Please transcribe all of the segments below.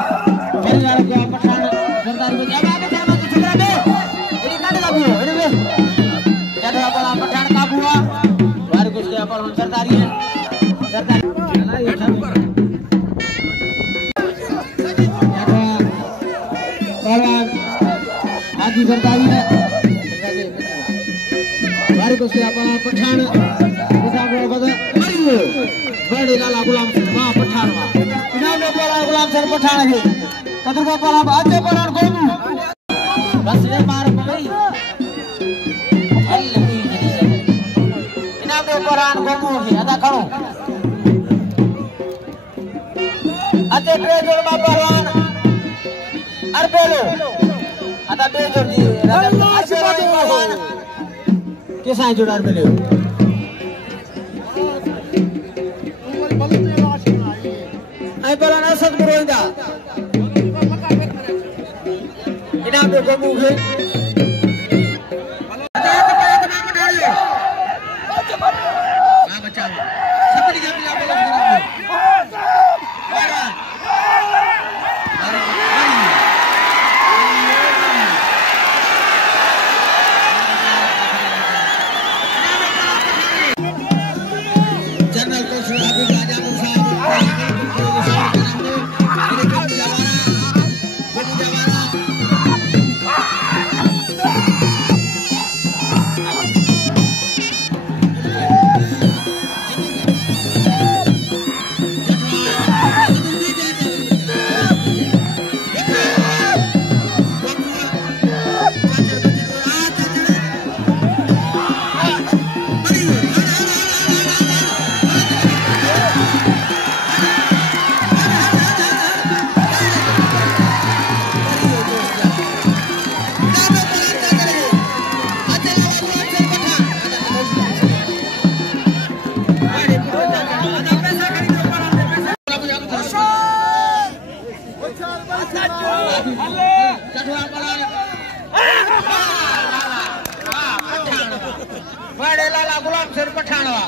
परिवार को पठान सरदार को अब आगे चल मत छुरा दे इडी काट काबू इडी बे क्या वाला पठान काबू हुआ बाहर कुछ के पर सरदारी है सरदार पहलवान आदि सरदारी है बाहर कुछ के पर पठान बड़े लाला गुलाम सर वहाँ पठान वहाँ इनाम में बोला गुलाम सर पठान है कदर को बोला बातें बोला गोमू बस ये मार पड़ी इनाम में बोला गोमू है अदा करो अते ट्रेजर में पहलवान अरबेलो अदा ट्रेजर जी पहलवान किसान जुड़ा अरबेलो आई पहलवान असद बुरोइंदा इनाम में गोमू है बच्चा सबड़ी जब जनरल कोच अभी राजा बड़े लाला गुलाम सर पठानवा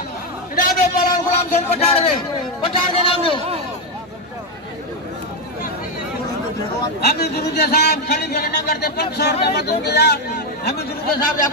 इनाम में बोला गुलाम सर पठान के नाम लो हमें जुलूस साहब खड़ी नगर से 500 रुपया मत हो गया हमें जुलूस साहब या